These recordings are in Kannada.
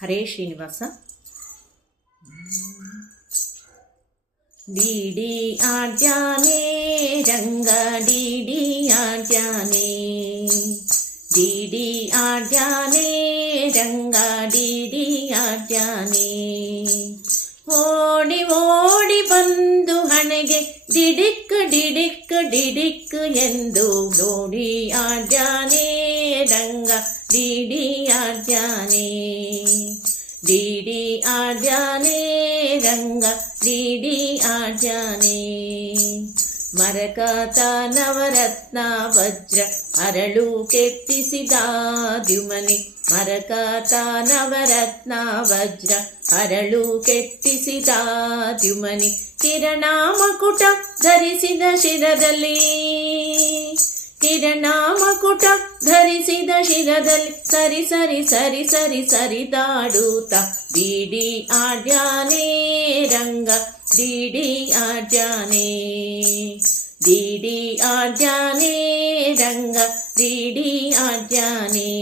ಹರೇ ಶ್ರೀನಿವಾಸ. ಡಿಡಿ ಆಡ್ಯಾನೆ ರಂಗ ಡಿಡಿ ಆಡ್ಯಾನೆ, ಡಿಡಿ ಆಡ್ಯಾನೆ ರಂಗ ಡಿಡಿ ಆಡ್ಯಾನೆ. ಓಡಿ ಓಡಿ ಬಂದು ಹಣೆಗೆ ಡಿಡಿಕ್ ಡಿಡಿಕ್ ಡಿಡಿಕ್ ಎಂದು ನೋಡಿ ಆಡ್ಯಾನೆ ರಂಗ ಡಿಡಿ ಆಡ್ಯಾನೆ, ಡಿಡಿ ಆಡ್ಯಾನೆ ರಂಗ ಡಿಡಿ ಆಡ್ಯಾನೆ. ಮರಕಾತ ನವರತ್ನ ವಜ್ರ ಅರಳು ಕೆತ್ತಿಸಿದ ದ್ಯುಮನೆ, ಮರಕಾತ ನವರತ್ನ ವಜ್ರ ಅರಳು ಕೆತ್ತಿಸಿದ ದ್ಯುಮನೆ. ಕಿರಣ ಮಕುಟ ಧರಿಸಿದ ಶಿರದಲ್ಲಿ, ಕಿರಣ ಮಕುಟ ಧರಿಸಿದ ಶಿರದಲ್ಲಿ ಸರಿ ಸರಿ ಸರಿ ಸರಿ ಸರಿದಾಡುತ್ತ ಡಿಡಿ ಆಡ್ಯಾನೆ ರಂಗ ಡಿಡಿ ಆಡ್ಯಾನೆ, ಡಿಡಿ ಆಡ್ಯಾನೆ ರಂಗ ಡಿಡಿ ಆಡ್ಯಾನೆ.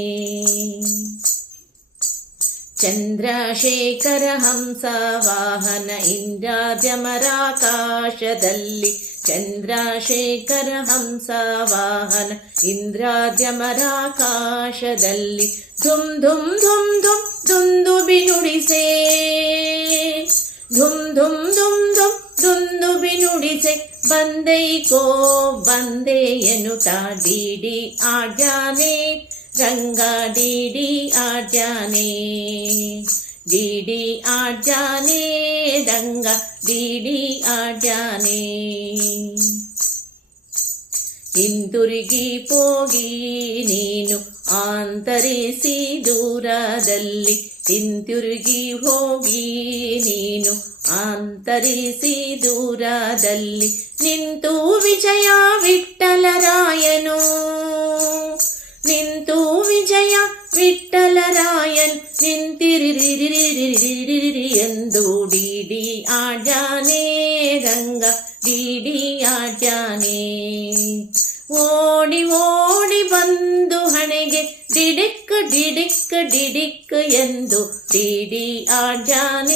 ಚಂದ್ರಶೇಖರ ಹಂಸ ವಾಹನ ಇಂದ್ರಾದ್ಯಮರಾಕಾಶದಲ್ಲಿ, ಚಂದ್ರಶೇಖರ ಹಂಸ ವಾಹನ ಇಂದ್ರಾದ್ಯಮರಾಕಾಶದಲ್ಲಿ. ಧುಮ್ ಧುಮ್ ಧುಮ್ ಧುಮ್ ದುಂದುಬಿ ನುಡಿಸೆ, ಧುಮ್ ಧುಮ್ ಧುಮ್ ಧುಮ್ ದುಂದುಬಿ ನುಡಿಸೆ. ಬಂದೈಕೋ ಬಂದೆ ಎನ್ನುತ್ತ ಡಿಡಿ ಆಡ್ಯಾನೆ ರಂಗ ಡಿಡಿ ಆಡ್ಯಾನೆ, ಡಿಡಿ ಆಡ್ಯಾನೆ ರಂಗ ಡಿಡಿ ಆಡ್ಯಾನೆ. ಹಿಂದುರುಗಿ ಹೋಗಿ ನೀನು ಆಂತರಿಸಿ ದೂರದಲ್ಲಿ, ಹಿಂತಿರುಗಿ ಹೋಗಿ ನೀನು ಆಂತರಿಸಿ ದೂರದಲ್ಲಿ. ನಿಂತು ವಿಜಯ ವಿಠ್ಠಲರಾಯನು, ನಿಂತು ವಿಜಯ ವಿಠ್ಠಲರಾಯನ್ ನಿಂತಿರಿರಿರಿರಿರಿರಿರಿ ಎಂದು ಡಿಡಿ ಆಡ್ಯಾನೆ ರಂಗ ಡಿಡಿ ಆಡ್ಯಾನೆ. ಓಡಿ ಓಡಿ ಬಂದು ಹಣೆಗೆ ಡಿಡಿಕ್ ಡಿಡಿಕ್ ಡಿಡಿಕ್ ಎಂದು ಡಿಡಿ ಆಡ್ಯಾನೆ